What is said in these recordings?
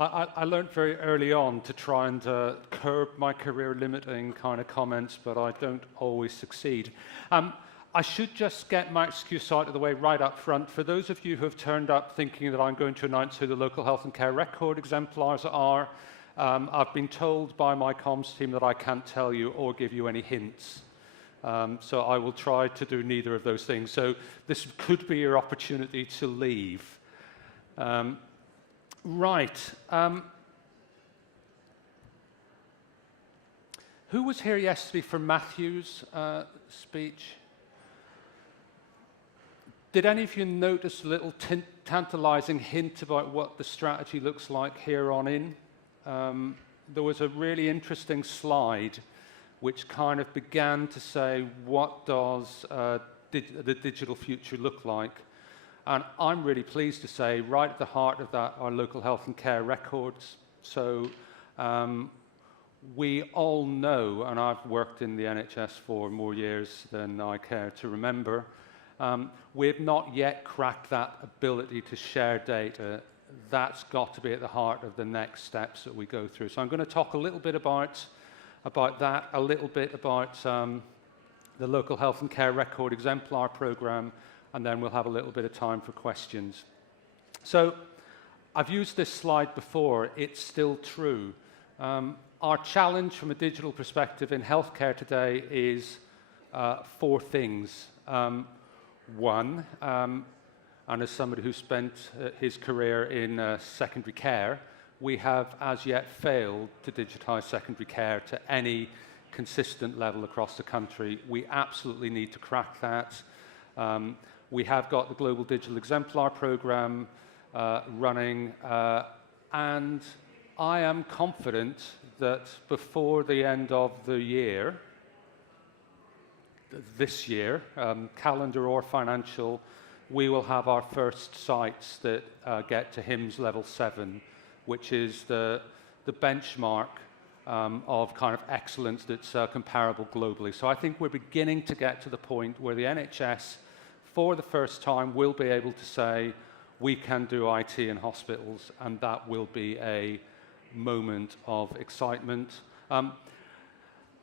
I learned very early on to try and curb my career-limiting kind of comments, but I don't always succeed. I should just get my excuse out of the way right up front. For those of you who have turned up thinking that I'm going to announce who the local health and care record exemplars are, I've been told by my comms team that I can't tell you or give you any hints. So I will try to do neither of those things. So this could be your opportunity to leave. Right. Who was here yesterday for Matthew's speech? Did any of you notice a little tantalizing hint about what the strategy looks like here on in? There was a really interesting slide which kind of began to say, what does the digital future look like? And I'm really pleased to say, right at the heart of that are local health and care records. So we all know, and I've worked in the NHS for more years than I care to remember, we've not yet cracked that ability to share data. That's got to be at the heart of the next steps that we go through. So I'm going to talk a little bit about that, a little bit about the local health and care record exemplar program, and then we'll have a little bit of time for questions. So I've used this slide before. It's still true. Our challenge from a digital perspective in healthcare today is four things. One, and as somebody who spent his career in secondary care, we have as yet failed to digitize secondary care to any consistent level across the country. We absolutely need to crack that. We have got the Global Digital Exemplar Program running, and I am confident that before the end of the year, this year, calendar or financial, we will have our first sites that get to HIMSS level 7, which is the benchmark of kind of excellence that's comparable globally. So I think we're beginning to get to the point where the NHS, for the first time, will be able to say, we can do IT in hospitals, and that will be a moment of excitement.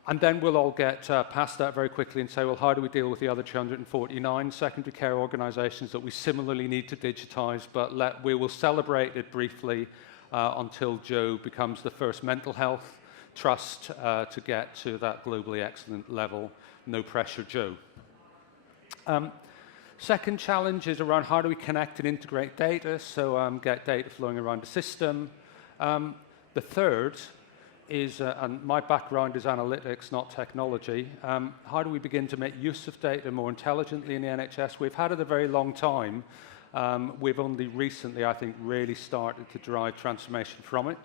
And then we'll all get past that very quickly and say, well, how do we deal with the other 249 secondary care organisations that we similarly need to digitise? But we will celebrate it briefly until Joe becomes the first mental health trust to get to that globally excellent level. No pressure, Joe. Second challenge is around how do we connect and integrate data, so get data flowing around the system. The third is, and my background is analytics, not technology, how do we begin to make use of data more intelligently in the NHS? We've had it a very long time. We've only recently, I think, really started to drive transformation from it.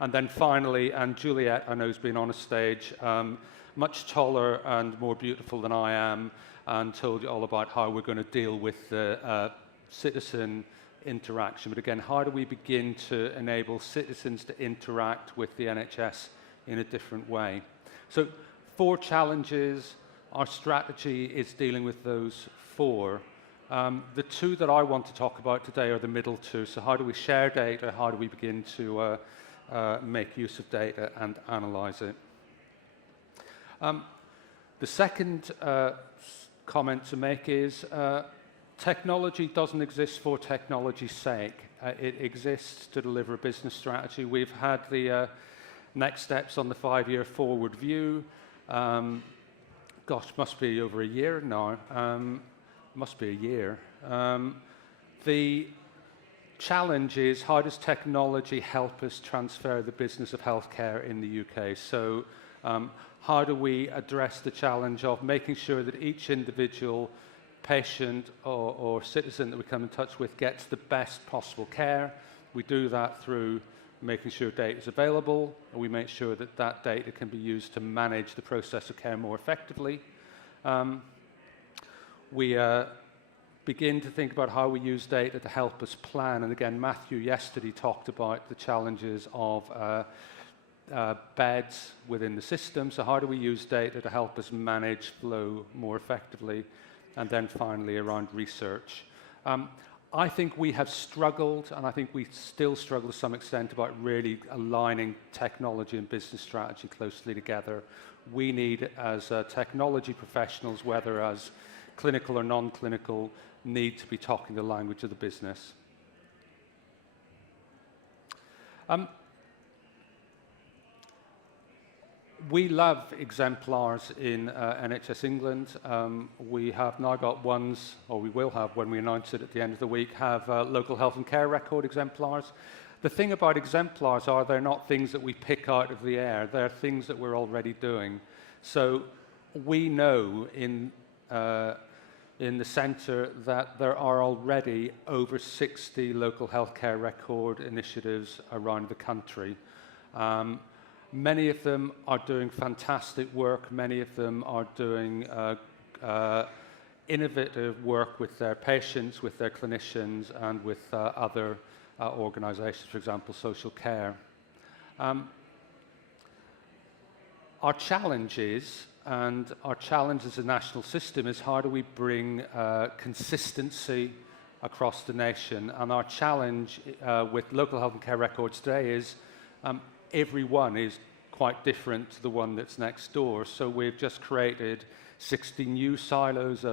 And then finally, and Juliet, I know, has been on a stage, much taller and more beautiful than I am, and told you all about how we're going to deal with the citizen interaction. But again, how do we begin to enable citizens to interact with the NHS in a different way? So 4 challenges. Our strategy is dealing with those 4. The 2 that I want to talk about today are the middle 2. So how do we share data? How do we begin to make use of data and analyze it? The second comment to make is technology doesn't exist for technology's sake. It exists to deliver a business strategy. We've had the next steps on the 5-year forward view. Gosh, must be over a year now. Must be a year. The challenge is, how does technology help us transfer the business of healthcare in the UK? So how do we address the challenge of making sure that each individual patient or citizen that we come in touch with gets the best possible care? We do that through making sure data is available, and we make sure that that data can be used to manage the process of care more effectively. We begin to think about how we use data to help us plan. And again, Matthew yesterday talked about the challenges of beds within the system. So how do we use data to help us manage flow more effectively? And then finally, around research. I think we have struggled, and I think we still struggle to some extent about really aligning technology and business strategy closely together. We need, as technology professionals, whether as clinical or non-clinical, need to be talking the language of the business. We love exemplars in NHS England. We have now got ones, or we will have when we announce it at the end of the week, have local health and care record exemplars. The thing about exemplars are they're not things that we pick out of the air. They're things that we're already doing. So we know in the centre that there are already over 60 local healthcare record initiatives around the country. Many of them are doing fantastic work. Many of them are doing innovative work with their patients, with their clinicians, and with other organisations, for example, social care. Our challenge is, and our challenge as a national system is, how do we bring consistency across the nation? And our challenge with local health and care records today is every one is quite different to the one that's next door. So we've just created 60 new silos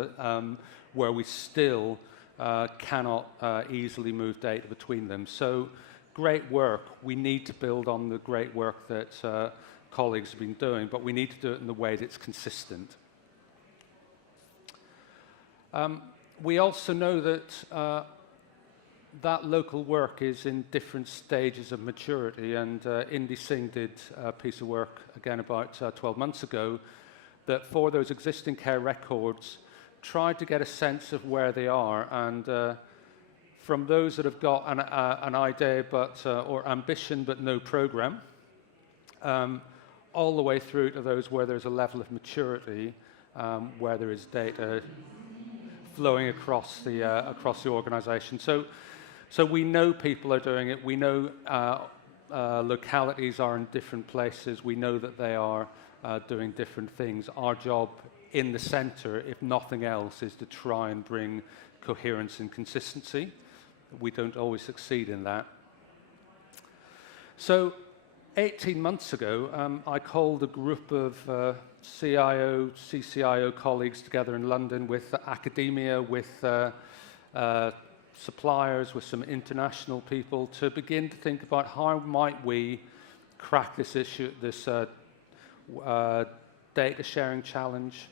where we still cannot easily move data between them. So great work. We need to build on the great work that colleagues have been doing, but we need to do it in the way that's consistent. We also know that that local work is in different stages of maturity, and Indy Singh did a piece of work, again, about 12 months ago, that for those existing care records, tried to get a sense of where they are, and from those that have got an idea or ambition but no programme, all the way through to those where there's a level of maturity, where there is data flowing across the organisation. So we know people are doing it. We know localities are in different places. We know that they are doing different things. Our job in the centre, if nothing else, is to try and bring coherence and consistency. We don't always succeed in that. So 18 months ago, I called a group of CIO, CCIO colleagues together in London with academia, with suppliers, with some international people, to begin to think about how might we crack this issue, this data sharing challenge.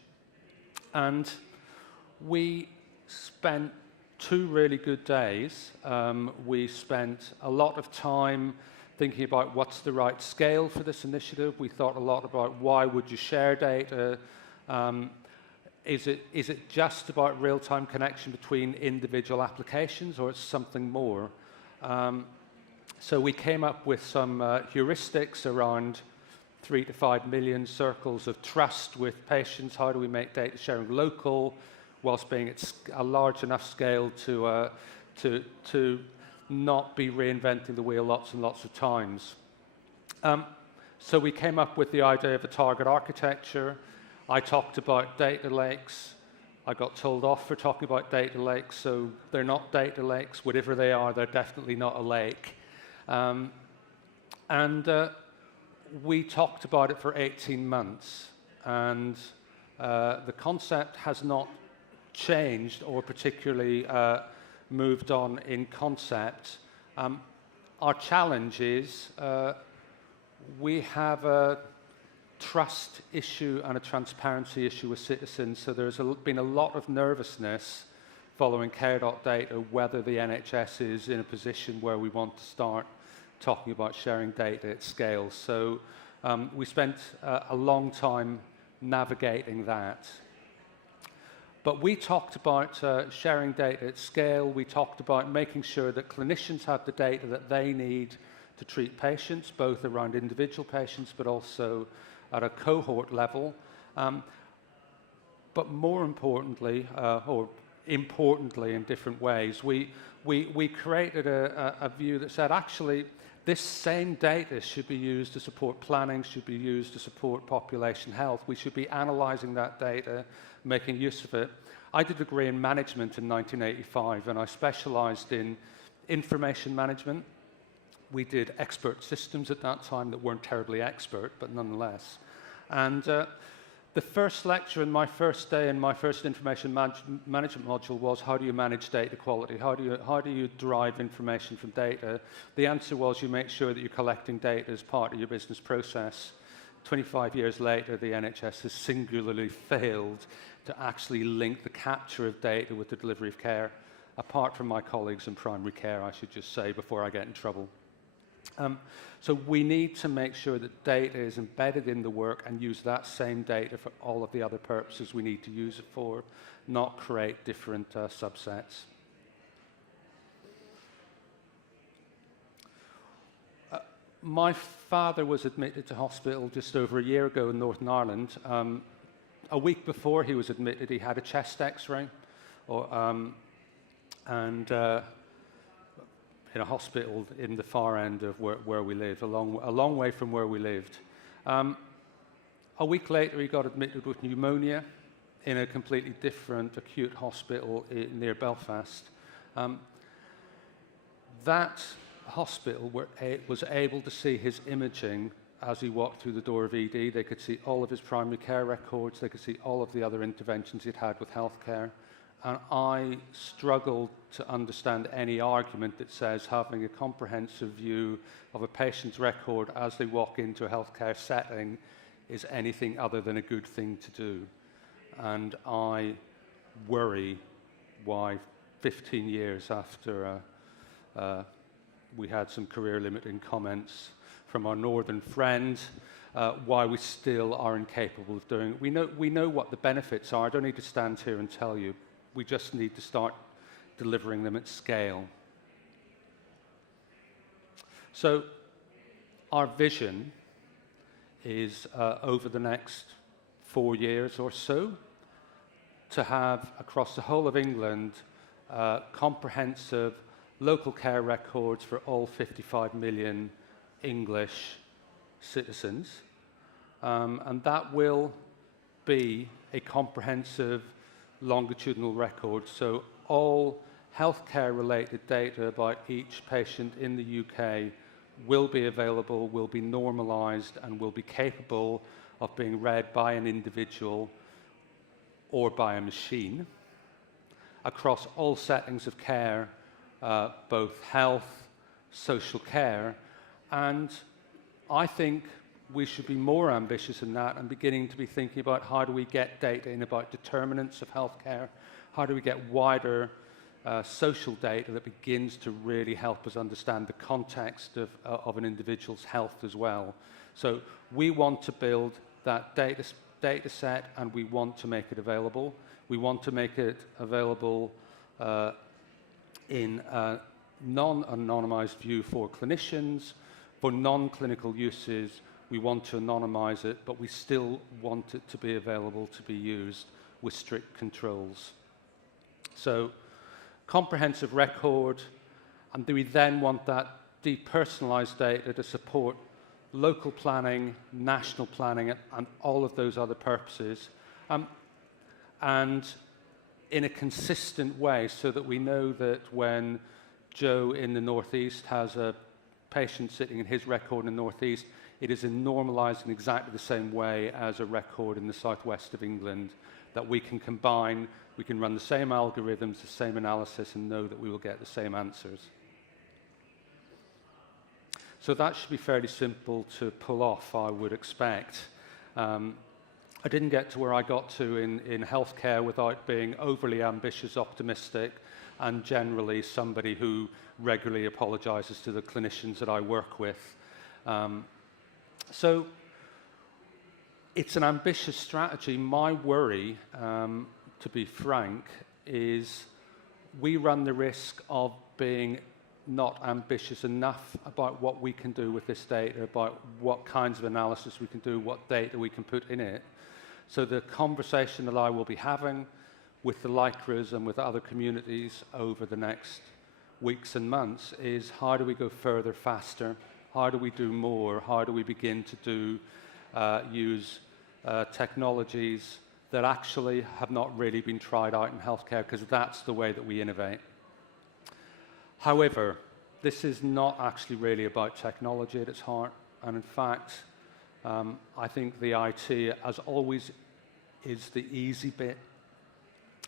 And we spent 2 really good days. We spent a lot of time thinking about what's the right scale for this initiative. We thought a lot about why would you share data. Is it just about real-time connection between individual applications, or it's something more? So we came up with some heuristics around 3 to 5 million circles of trust with patients. How do we make data sharing local whilst being at a large enough scale to not be reinventing the wheel lots and lots of times? So we came up with the idea of a target architecture. I talked about data lakes. I got told off for talking about data lakes, so they're not data lakes. Whatever they are, they're definitely not a lake. We talked about it for 18 months, and the concept has not changed or particularly moved on in concept. Our challenge is we have a trust issue and a transparency issue with citizens, so there's been a lot of nervousness following care.data whether the NHS is in a position where we want to start talking about sharing data at scale. So we spent a long time navigating that. But we talked about sharing data at scale. We talked about making sure that clinicians have the data that they need to treat patients, both around individual patients but also at a cohort level. But more importantly, or importantly in different ways, we created a view that said, actually, this same data should be used to support planning, should be used to support population health. We should be analysing that data, making use of it. I did a degree in management in 1985, and I specialized in information management. We did expert systems at that time that weren't terribly expert, but nonetheless. And the first lecture in my first day in my first information management module was, how do you manage data quality? How do you derive information from data? The answer was, you make sure that you're collecting data as part of your business process. 25 years later, the NHS has singularly failed to actually link the capture of data with the delivery of care, apart from my colleagues in primary care, I should just say, before I get in trouble. So we need to make sure that data is embedded in the work and use that same data for all of the other purposes we need to use it for, not create different subsets. My father was admitted to hospital just over a year ago in Northern Ireland. A week before he was admitted, he had a chest X-ray, in a hospital in the far end of where we live, a long way from where we lived. A week later, he got admitted with pneumonia in a completely different acute hospital near Belfast. That hospital was able to see his imaging as he walked through the door of ED. They could see all of his primary care records. They could see all of the other interventions he'd had with healthcare. And I struggled to understand any argument that says having a comprehensive view of a patient's record as they walk into a healthcare setting is anything other than a good thing to do. And I worry why 15 years after we had some career-limiting comments from our northern friend, why we still are incapable of doing it. We know what the benefits are. I don't need to stand here and tell you. We just need to start delivering them at scale. So our vision is, over the next 4 years or so, to have, across the whole of England, comprehensive local care records for all 55 million English citizens. And that will be a comprehensive longitudinal record, so all healthcare-related data about each patient in the UK will be available, will be normalised, and will be capable of being read by an individual or by a machine across all settings of care, both health, social care, and I think we should be more ambitious than that and beginning to be thinking about how do we get data in about determinants of healthcare, how do we get wider social data that begins to really help us understand the context of an individual's health as well. So we want to build that data set and we want to make it available. We want to make it available in a non-anonymized view for clinicians. For non-clinical uses, we want to anonymize it, but we still want it to be available to be used with strict controls. So, comprehensive record, and we then want that depersonalized data to support local planning, national planning, and all of those other purposes, and in a consistent way so that we know that when Joe in the Northeast has a patient sitting in his record in the Northeast, it is normalised in exactly the same way as a record in the southwest of England, that we can combine, we can run the same algorithms, the same analysis, and know that we will get the same answers. So that should be fairly simple to pull off, I would expect. I didn't get to where I got to in healthcare without being overly ambitious, optimistic, and generally somebody who regularly apologises to the clinicians that I work with. So it's an ambitious strategy. My worry, to be frank, is we run the risk of being not ambitious enough about what we can do with this data, about what kinds of analysis we can do, what data we can put in it. So the conversation that I will be having with the LICRAs and with other communities over the next weeks and months is how do we go further, faster? How do we do more? How do we begin to use technologies that actually have not really been tried out in healthcare, because that's the way that we innovate. However, this is not actually really about technology at its heart, and in fact, I think the IT, as always, is the easy bit.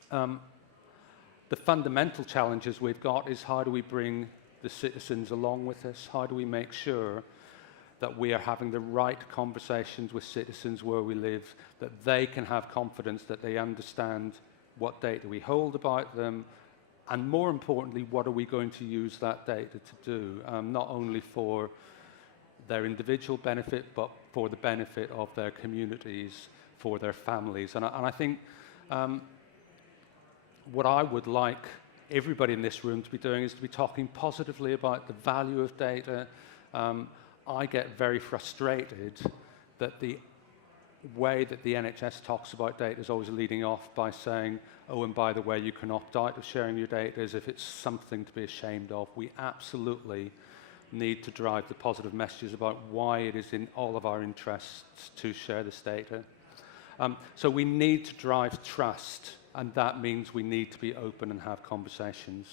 The fundamental challenges we've got is how do we bring the citizens along with us? How do we make sure that we are having the right conversations with citizens where we live, that they can have confidence that they understand what data we hold about them, and more importantly, what are we going to use that data to do, not only for their individual benefit, but for the benefit of their communities, for their families. And I think what I would like everybody in this room to be doing is to be talking positively about the value of data. I get very frustrated that the way that the NHS talks about data is always leading off by saying, oh, and by the way, you can opt out of sharing your data as if it's something to be ashamed of. We absolutely need to drive the positive messages about why it is in all of our interests to share this data. So we need to drive trust, and that means we need to be open and have conversations.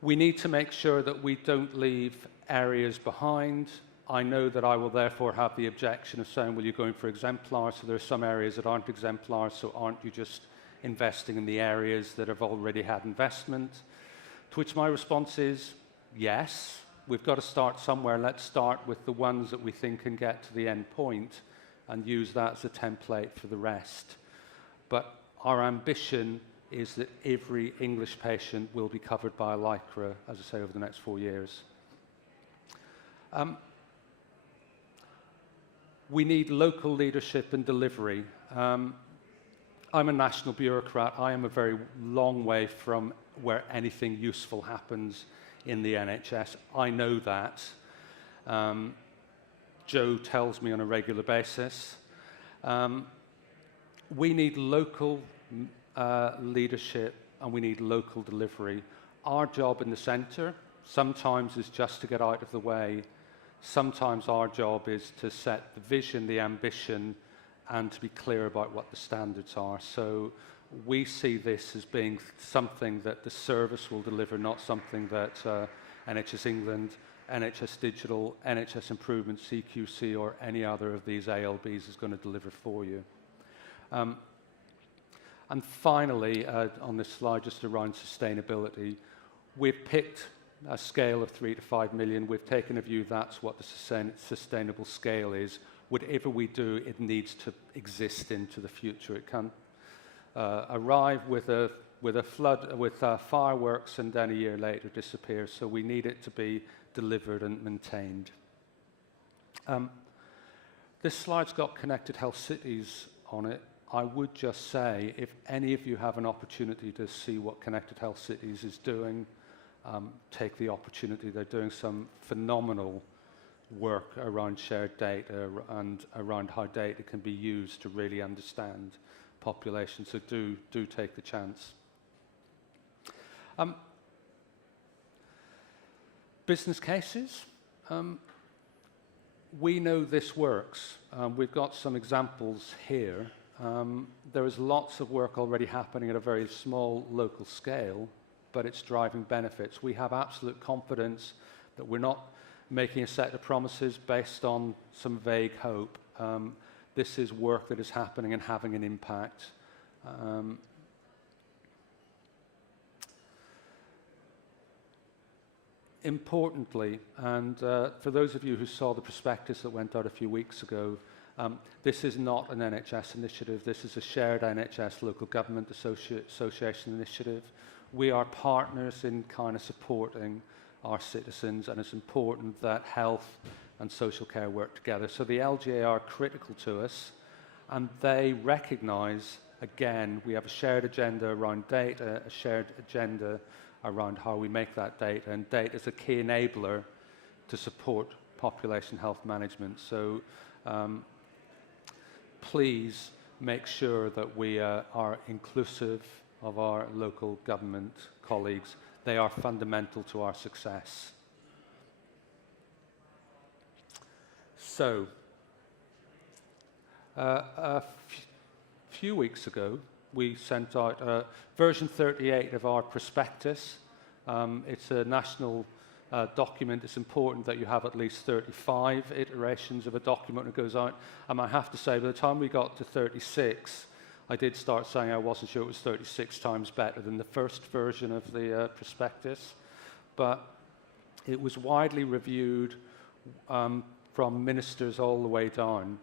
We need to make sure that we don't leave areas behind. I know that I will therefore have the objection of saying, well, you're going for exemplars, so there are some areas that aren't exemplars, so aren't you just investing in the areas that have already had investment? To which my response is, yes, we've got to start somewhere. Let's start with the ones that we think can get to the end point and use that as a template for the rest. But our ambition is that every English patient will be covered by a LICRA, as I say, over the next 4 years. We need local leadership and delivery. I'm a national bureaucrat. I am a very long way from where anything useful happens in the NHS. I know that. Joe tells me on a regular basis. We need local leadership and we need local delivery. Our job in the centre sometimes is just to get out of the way. Sometimes our job is to set the vision, the ambition, and to be clear about what the standards are. So we see this as being something that the service will deliver, not something that NHS England, NHS Digital, NHS Improvement, CQC, or any other of these ALBs is going to deliver for you. And finally, on this slide, just around sustainability, we've picked a scale of 3 to 5 million. We've taken a view that's what the sustainable scale is. Whatever we do, it needs to exist into the future. It can arrive with a flood, with fireworks, and then a year later disappear. So we need it to be delivered and maintained. This slide's got connected health cities on it. I would just say, if any of you have an opportunity to see what Connected Health Cities is doing, take the opportunity. They're doing some phenomenal work around shared data and around how data can be used to really understand population. So do take the chance. Business cases. We know this works. We've got some examples here. There is lots of work already happening at a very small local scale, but it's driving benefits. We have absolute confidence that we're not making a set of promises based on some vague hope. This is work that is happening and having an impact. Importantly, and for those of you who saw the prospectus that went out a few weeks ago, this is not an NHS initiative. This is a shared NHS Local Government Association initiative. We are partners in kind of supporting our citizens, and it's important that health and social care work together. So the LGA are critical to us, and they recognise, again, we have a shared agenda around data, a shared agenda around how we make that data, and data is a key enabler to support population health management. So please make sure that we are inclusive of our local government colleagues. They are fundamental to our success. So, few weeks ago, we sent out version 38 of our prospectus. It's a national document. It's important that you have at least 35 iterations of a document that goes out. And I have to say, by the time we got to 36, I did start saying I wasn't sure it was 36 times better than the first version of the prospectus. But it was widely reviewed from ministers all the way down.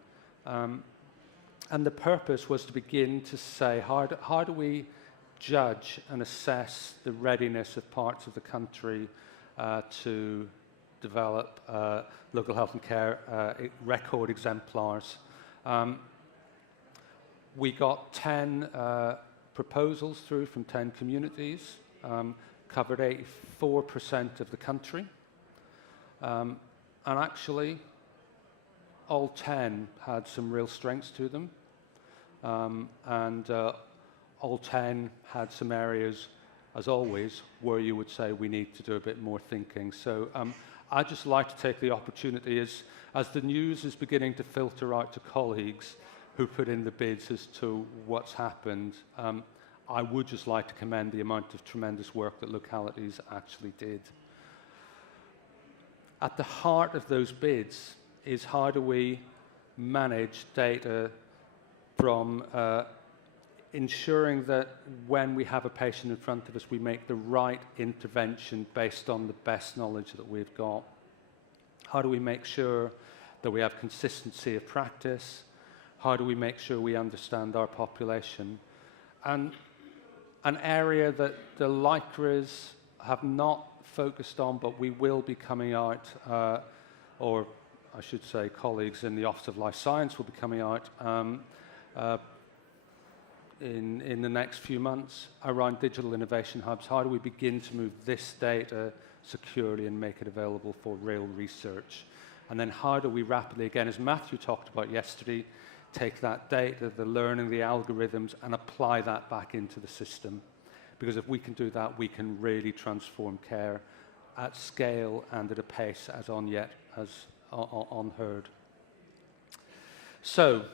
And the purpose was to begin to say, how do we judge and assess the readiness of parts of the country to develop local health and care record exemplars. We got 10 proposals through from 10 communities, covered 84% of the country, and actually all 10 had some real strengths to them, and all 10 had some areas, as always, where you would say we need to do a bit more thinking. So I'd just like to take the opportunity as the news is beginning to filter out to colleagues who put in the bids as to what's happened. I would just like to commend the amount of tremendous work that localities actually did. At the heart of those bids is how do we manage data from ensuring that when we have a patient in front of us, we make the right intervention based on the best knowledge that we've got. How do we make sure that we have consistency of practice? How do we make sure we understand our population? And an area that the LICRAs have not focused on, but we will be coming out, or I should say colleagues in the Office of Life Science will be coming out in the next few months around digital innovation hubs. How do we begin to move this data securely and make it available for real research? And then how do we rapidly, again, as Matthew talked about yesterday, take that data, the learning, the algorithms, and apply that back into the system? Because if we can do that, we can really transform care at scale and at a pace as unheard. So,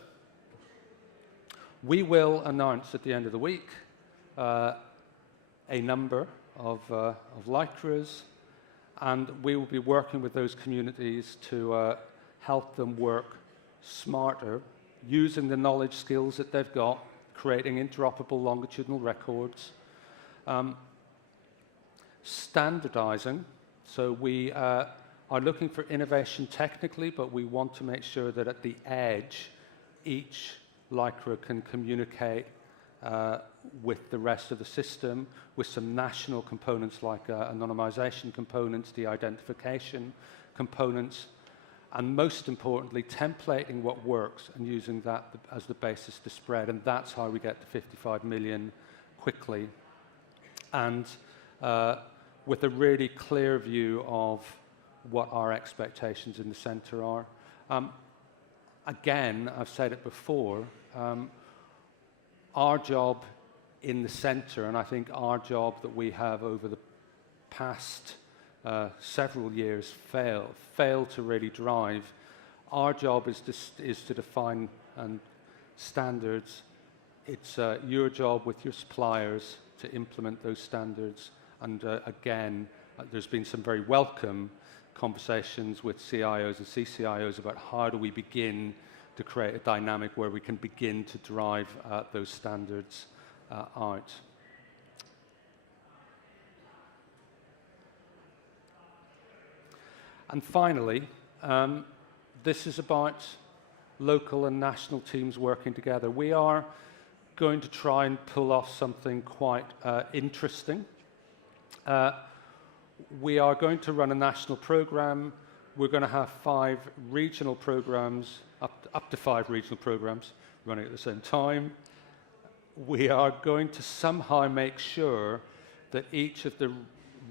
we will announce at the end of the week a number of LICRAs, and we will be working with those communities to help them work smarter, using the knowledge skills that they've got, creating interoperable longitudinal records, standardizing. So we are looking for innovation technically, but we want to make sure that at the edge, each LICRA can communicate with the rest of the system, with some national components like anonymization components, de-identification components, and most importantly, templating what works and using that as the basis to spread. And that's how we get to 55 million quickly. And with a really clear view of what our expectations in the centre are. Again, I've said it before, our job in the centre, and I think our job that we have over the past several years failed to really drive. Our job is to define standards. It's your job with your suppliers to implement those standards. And again, there's been some very welcome conversations with CIOs and CCIOs about how do we begin to create a dynamic where we can begin to drive those standards out. And finally, this is about local and national teams working together. We are going to try and pull off something quite interesting. We are going to run a national program. We're going to have 5 regional programs, up to 5 regional programs running at the same time. We are going to somehow make sure that each of the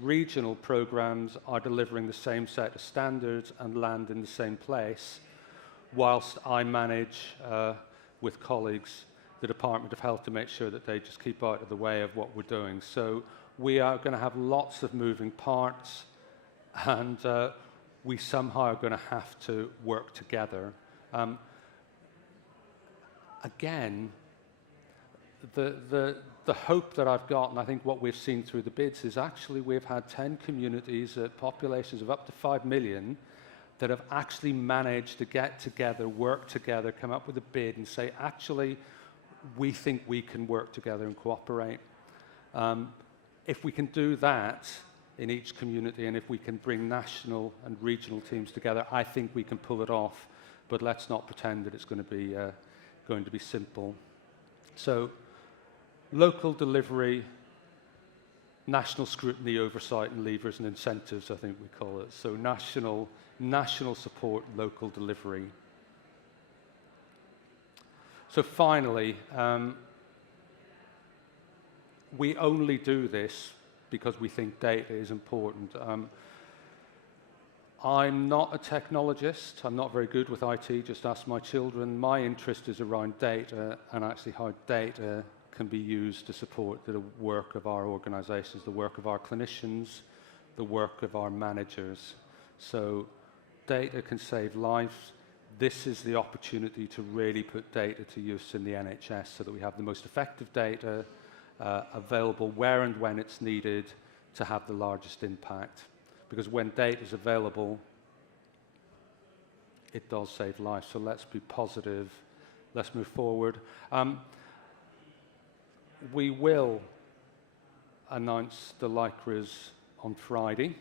regional programs are delivering the same set of standards and land in the same place, whilst I manage with colleagues the Department of Health to make sure that they just keep out of the way of what we're doing. So we are going to have lots of moving parts, and we somehow are going to have to work together. Again, the hope that I've got, and I think what we've seen through the bids, is actually we've had 10 communities at populations of up to 5 million that have actually managed to get together, work together, come up with a bid and say, actually, we think we can work together and cooperate. If we can do that in each community, and if we can bring national and regional teams together, I think we can pull it off. But let's not pretend that it's going to be simple. So, local delivery, national scrutiny, oversight, and levers and incentives, I think we call it. So, national support, local delivery. So finally, we only do this because we think data is important. I'm not a technologist. I'm not very good with IT. Just ask my children. My interest is around data and actually how data can be used to support the work of our organizations, the work of our clinicians, the work of our managers. So data can save lives. This is the opportunity to really put data to use in the NHS so that we have the most effective data available where and when it's needed to have the largest impact. Because when data is available, it does save lives. So let's be positive. Let's move forward. We will announce the LICRAs on Friday.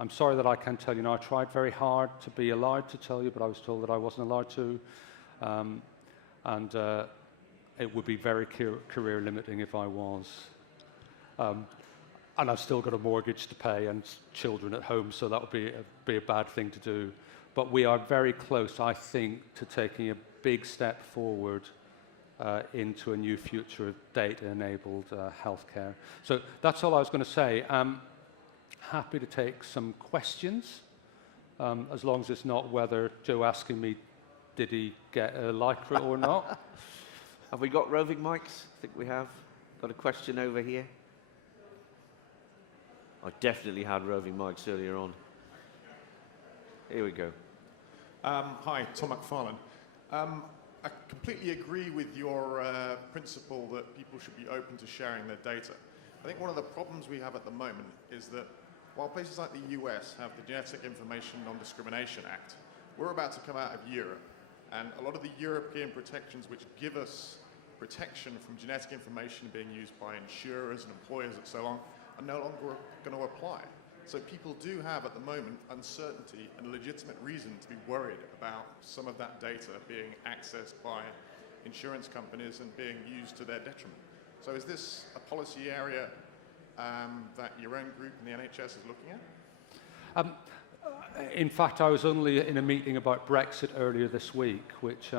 I'm sorry that I can't tell you now. I tried very hard to be allowed to tell you, but I was told that I wasn't allowed to. It would be very career limiting if I was. And I've still got a mortgage to pay and children at home, so that would be a bad thing to do. But we are very close, I think, to taking a big step forward into a new future of data-enabled healthcare. So that's all I was going to say. Happy to take some questions, as long as it's not whether Joe asking me, did he get a lycra or not? Have we got roving mics? I think we have. Got a question over here. I definitely had roving mics earlier on. Here we go. Hi, Tom McFarlane. I completely agree with your principle that people should be open to sharing their data. I think one of the problems we have at the moment is that while places like the US have the Genetic Information Non-Discrimination Act, we're about to come out of Europe, and a lot of the European protections which give us protection from genetic information being used by insurers and employers and so on are no longer going to apply. So people do have at the moment uncertainty and legitimate reason to be worried about some of that data being accessed by insurance companies and being used to their detriment. So is this a policy area that your own group in the NHS is looking at? In fact, I was only in a meeting about Brexit earlier this week, which,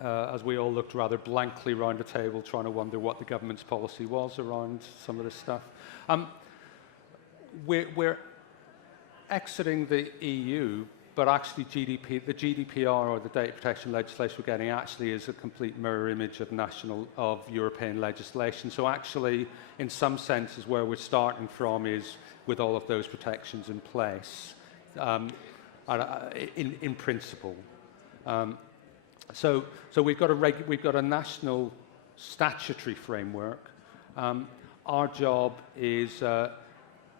as we all looked rather blankly around the table trying to wonder what the government's policy was around some of this stuff. We're exiting the EU, but actually the GDPR, or the data protection legislation we're getting, actually is a complete mirror image of European legislation. So actually, in some senses, where we're starting from is with all of those protections in place, in principle. So we've got a national statutory framework. Our job is,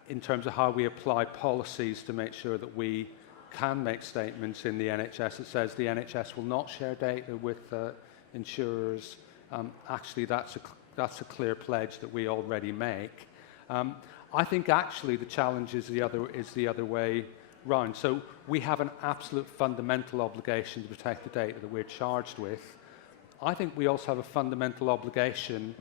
in terms of how we apply policies, to make sure that we can make statements in the NHS that says the NHS will not share data with insurers. Actually, that's a clear pledge that we already make. I think actually the challenge is the other way round. So we have an absolute fundamental obligation to protect the data that we're charged with. I think we also have a fundamental obligation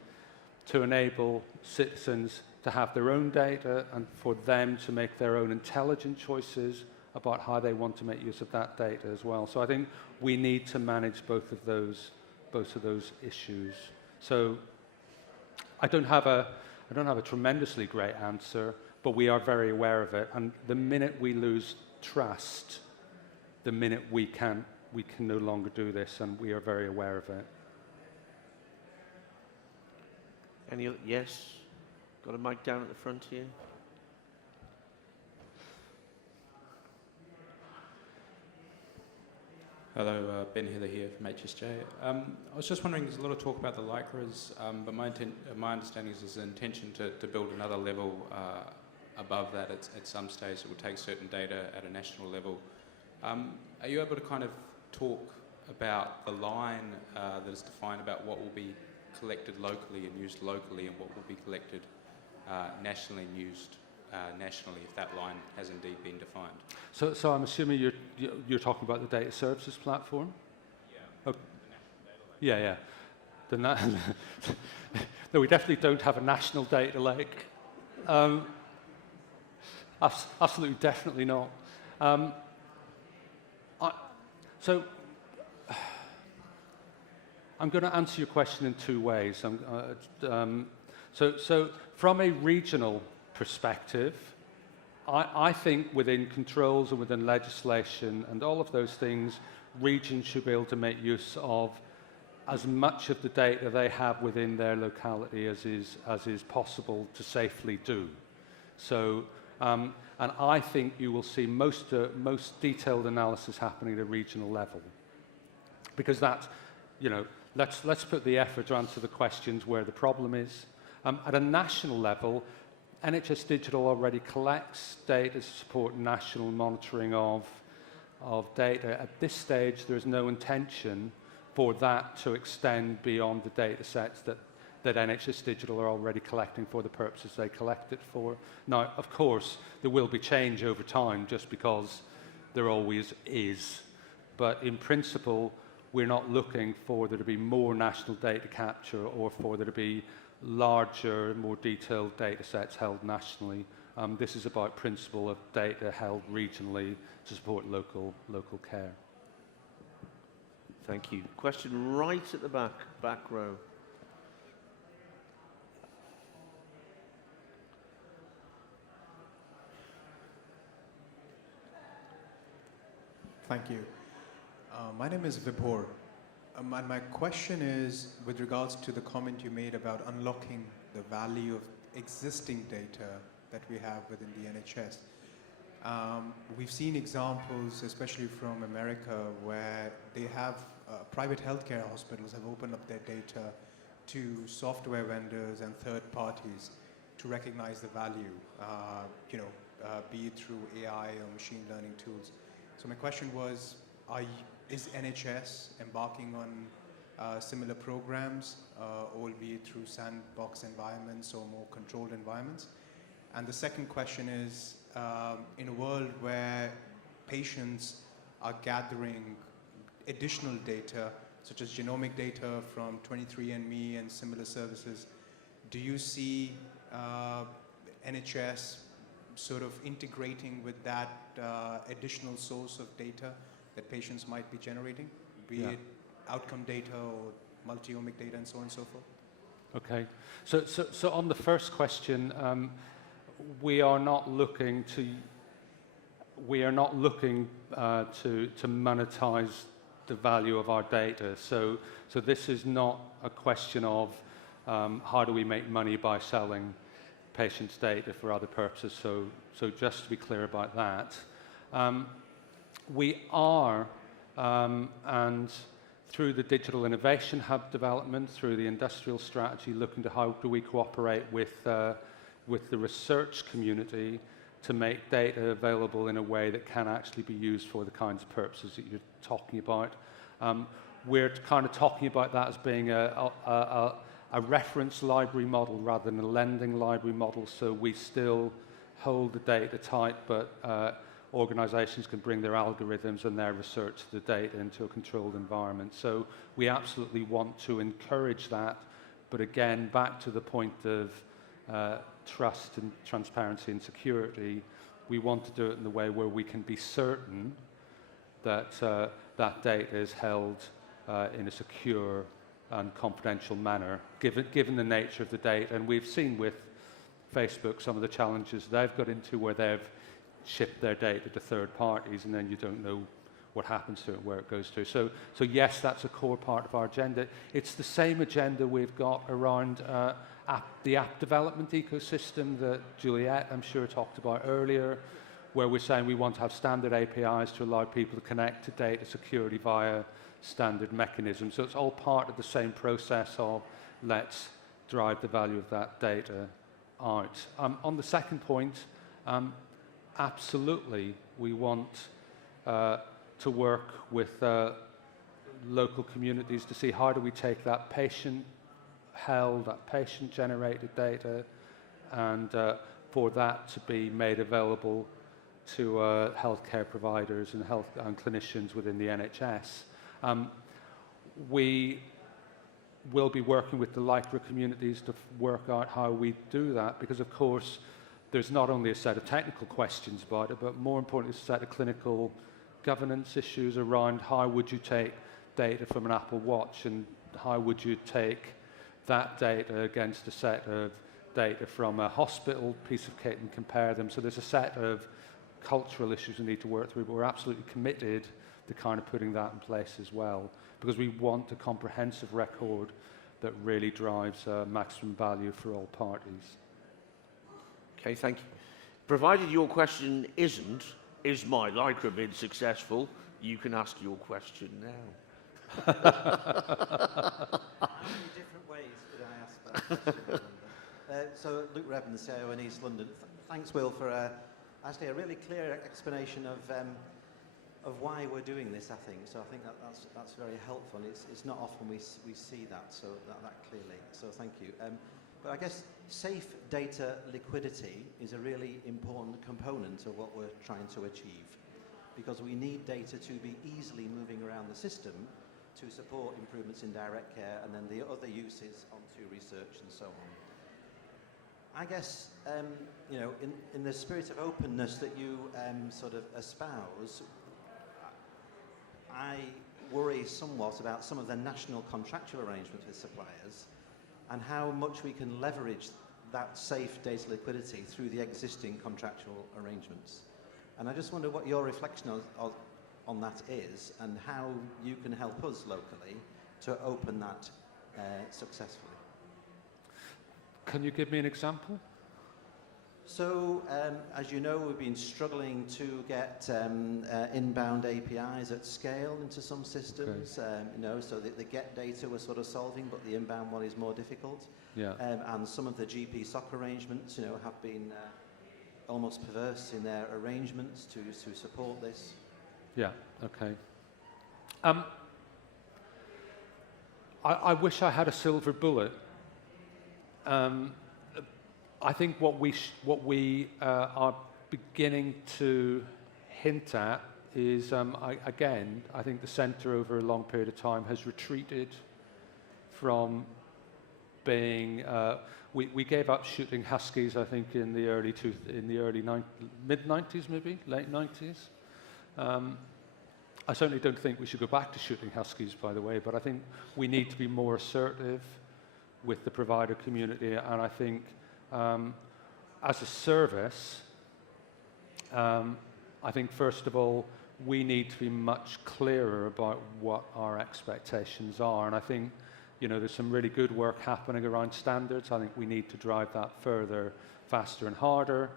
to enable citizens to have their own data and for them to make their own intelligent choices about how they want to make use of that data as well. So I think we need to manage both of those issues. So I don't have a tremendously great answer, but we are very aware of it. And the minute we lose trust, the minute we can no longer do this, and we are very aware of it. Any other? Yes. Got a mic down at the front here. Hello, Ben Heather here from HSJ. I was just wondering, there's a lot of talk about the lycras, but my understanding is there's an intention to build another level above that at some stage that will take certain data at a national level. Are you able to kind of talk about the line that is defined about what will be collected locally and used locally and what will be collected nationally and used nationally, if that line has indeed been defined? So I'm assuming you're talking about the data services platform? Yeah. Oh. Yeah. No, we definitely don't have a national data lake. Absolutely, definitely not. So I'm going to answer your question in two ways. So from a regional perspective, I think within controls and within legislation and all of those things, regions should be able to make use of as much of the data they have within their locality as is possible to safely do. So, and I think you will see most detailed analysis happening at a regional level, because that, let's put the effort to answer the questions where the problem is. At a national level, NHS Digital already collects data to support national monitoring of data. At this stage, there is no intention for that to extend beyond the data sets that NHS Digital are already collecting for the purposes they collect it for. Now, of course, there will be change over time just because there always is. But in principle, we're not looking for there to be more national data capture or for there to be larger, more detailed data sets held nationally. This is about principle of data held regionally to support local care. Thank you. Question right at the back row. Thank you. My name is Vibhor. And my question is with regards to the comment you made about unlocking the value of existing data that we have within the NHS. We've seen examples, especially from America, where they have private healthcare hospitals have opened up their data to software vendors and third parties to recognize the value, be it through AI or machine learning tools. So my question was, is NHS embarking on similar programs, albeit through sandbox environments or more controlled environments? And the second question is, in a world where patients are gathering additional data, such as genomic data from 23andMe and similar services, do you see NHS sort of integrating with that additional source of data that patients might be generating, be it outcome data or multi-omic data and so on and so forth? Okay. So on the first question, we are not looking to monetize the value of our data. So this is not a question of how do we make money by selling patients' data for other purposes. So just to be clear about that, we are, and through the Digital Innovation Hub development, through the industrial strategy, looking to how do we cooperate with the research community to make data available in a way that can actually be used for the kinds of purposes that you're talking about. We're kind of talking about that as being a reference library model rather than a lending library model, so we still hold the data tight, but organizations can bring their algorithms and their research of the data into a controlled environment. So we absolutely want to encourage that, but again, back to the point of trust and transparency and security, we want to do it in the way where we can be certain that that data is held in a secure and confidential manner, given the nature of the data. And we've seen with Facebook some of the challenges they've got into where they've shipped their data to third parties and then you don't know what happens to it, where it goes to. So yes, that's a core part of our agenda. It's the same agenda we've got around the app development ecosystem that Juliette, I'm sure, talked about earlier, where we're saying we want to have standard APIs to allow people to connect to data security via standard mechanisms. So it's all part of the same process of let's drive the value of that data out. On the second point, absolutely, we want to work with local communities to see how do we take that patient-held, that patient-generated data, and for that to be made available to healthcare providers and clinicians within the NHS. We will be working with the LICRA communities to work out how we do that, because of course there's not only a set of technical questions about it, but more importantly, a set of clinical governance issues around how would you take data from an Apple Watch and how would you take that data against a set of data from a hospital piece of kit and compare them. So there's a set of cultural issues we need to work through, but we're absolutely committed to kind of putting that in place as well, because we want a comprehensive record that really drives maximum value for all parties. Okay, thank you. Provided your question isn't, is my Lycra bid successful, you can ask your question now. How many different ways could I ask that question? So Luke Revin, the CIO in East London. Thanks, Will, for actually a really clear explanation of why we're doing this, I think. So I think that's very helpful. It's not often we see that, so that clearly. So thank you. But I guess safe data liquidity is a really important component of what we're trying to achieve, because we need data to be easily moving around the system to support improvements in direct care and then the other uses onto research and so on. I guess, you know, in the spirit of openness that you sort of espouse, I worry somewhat about some of the national contractual arrangements with suppliers and how much we can leverage that safe data liquidity through the existing contractual arrangements. And I just wonder what your reflection on that is and how you can help us locally to open that successfully. Can you give me an example? So, as you know, we've been struggling to get inbound APIs at scale into some systems. Okay. You know, so the get data we're sort of solving, but the inbound one is more difficult. Yeah. And some of the GP SOC arrangements, you know, have been almost perverse in their arrangements to support this. Yeah. Okay. I wish I had a silver bullet. I think what we are beginning to hint at is, again, I think the centre over a long period of time has retreated from being. We gave up shooting huskies, I think, in the mid 90s, maybe late 90s. I certainly don't think we should go back to shooting huskies, by the way, but I think we need to be more assertive with the provider community, and I think as a service, I think first of all, we need to be much clearer about what our expectations are, and I think, you know, there's some really good work happening around standards. I think we need to drive that further, faster and harder.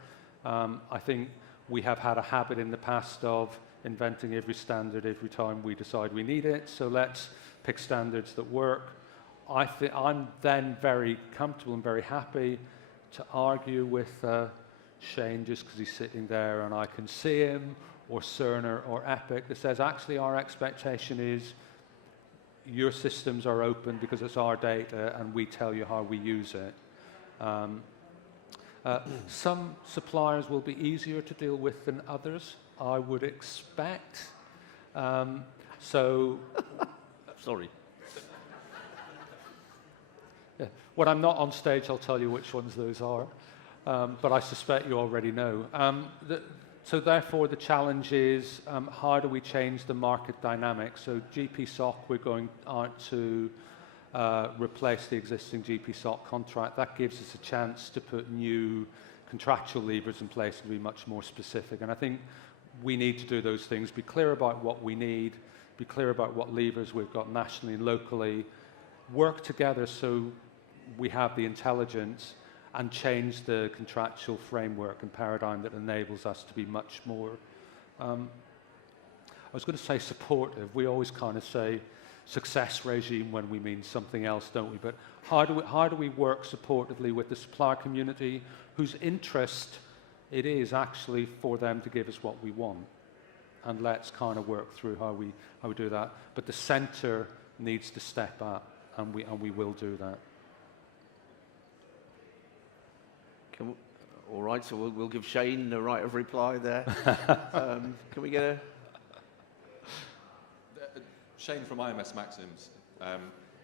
I think we have had a habit in the past of inventing every standard every time we decide we need it, so let's pick standards that work. I'm then very comfortable and very happy to argue with Shane just because he's sitting there and I can see him, or Cerner or Epic, that says actually our expectation is your systems are open because it's our data and we tell you how we use it. Some suppliers will be easier to deal with than others, I would expect. Sorry. Yeah. When I'm not on stage, I'll tell you which ones those are, but I suspect you already know. So therefore, the challenge is how do we change the market dynamics? So GP SOC, we're going out to replace the existing GP SOC contract. That gives us a chance to put new contractual levers in place to be much more specific. And I think we need to do those things, be clear about what we need, be clear about what levers we've got nationally and locally, work together so we have the intelligence, and change the contractual framework and paradigm that enables us to be much more, I was going to say supportive. We always kind of say success regime when we mean something else, don't we? But how do we work supportively with the supplier community whose interest it is actually for them to give us what we want? And let's kind of work through how we do that. But the centre needs to step up, and we will do that. All right, so we'll give Shane the right of reply there. Can we get a... Shane from IMS Maxims.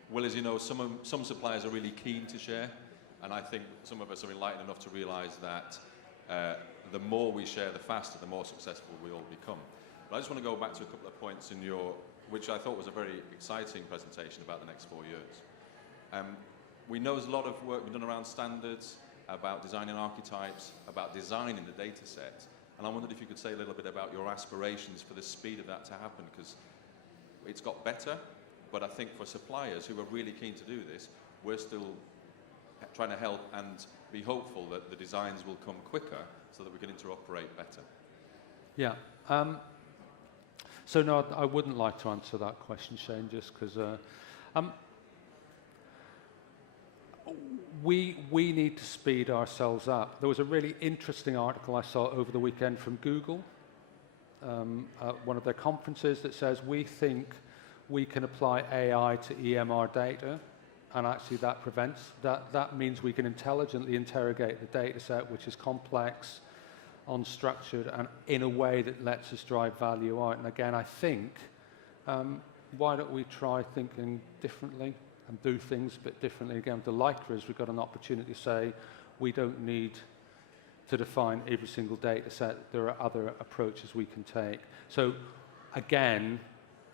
Well, as you know, some suppliers are really keen to share, and I think some of us are enlightened enough to realise that the more we share, the faster, the more successful we all become. But I just want to go back to a couple of points in which I thought was a very exciting presentation about the next 4 years. We know there's a lot of work we've done around standards, about designing archetypes, about designing the data set, and I wondered if you could say a little bit about your aspirations for the speed of that to happen, because it's got better, but I think for suppliers who are really keen to do this, we're still trying to help and be hopeful that the designs will come quicker so that we can interoperate better. Yeah. So no, I wouldn't like to answer that question, Shane, just because we need to speed ourselves up. There was a really interesting article I saw over the weekend from Google at one of their conferences that says we think we can apply AI to EMR data, and actually that means we can intelligently interrogate the data set, which is complex, unstructured, and in a way that lets us drive value out. And again, I think, why don't we try thinking differently and do things a bit differently? Again, with the Lycras, we've got an opportunity to say we don't need to define every single data set. There are other approaches we can take. So again,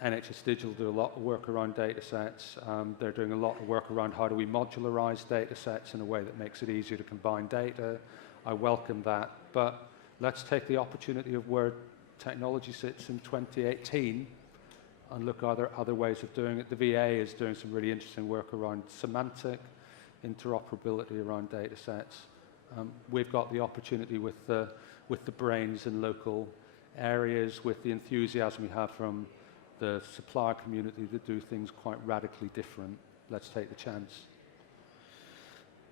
NHS Digital do a lot of work around data sets. They're doing a lot of work around how do we modularize data sets in a way that makes it easier to combine data. I welcome that. But let's take the opportunity of where technology sits in 2018 and look at other ways of doing it. The VA is doing some really interesting work around semantic interoperability around data sets. We've got the opportunity with the brains in local areas, with the enthusiasm we have from the supplier community to do things quite radically different. Let's take the chance.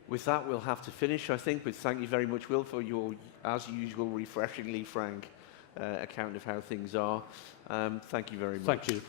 With that, we'll have to finish, I think, but thank you very much, Will, for your, as usual, refreshingly frank account of how things are. Thank you very much. Thank you.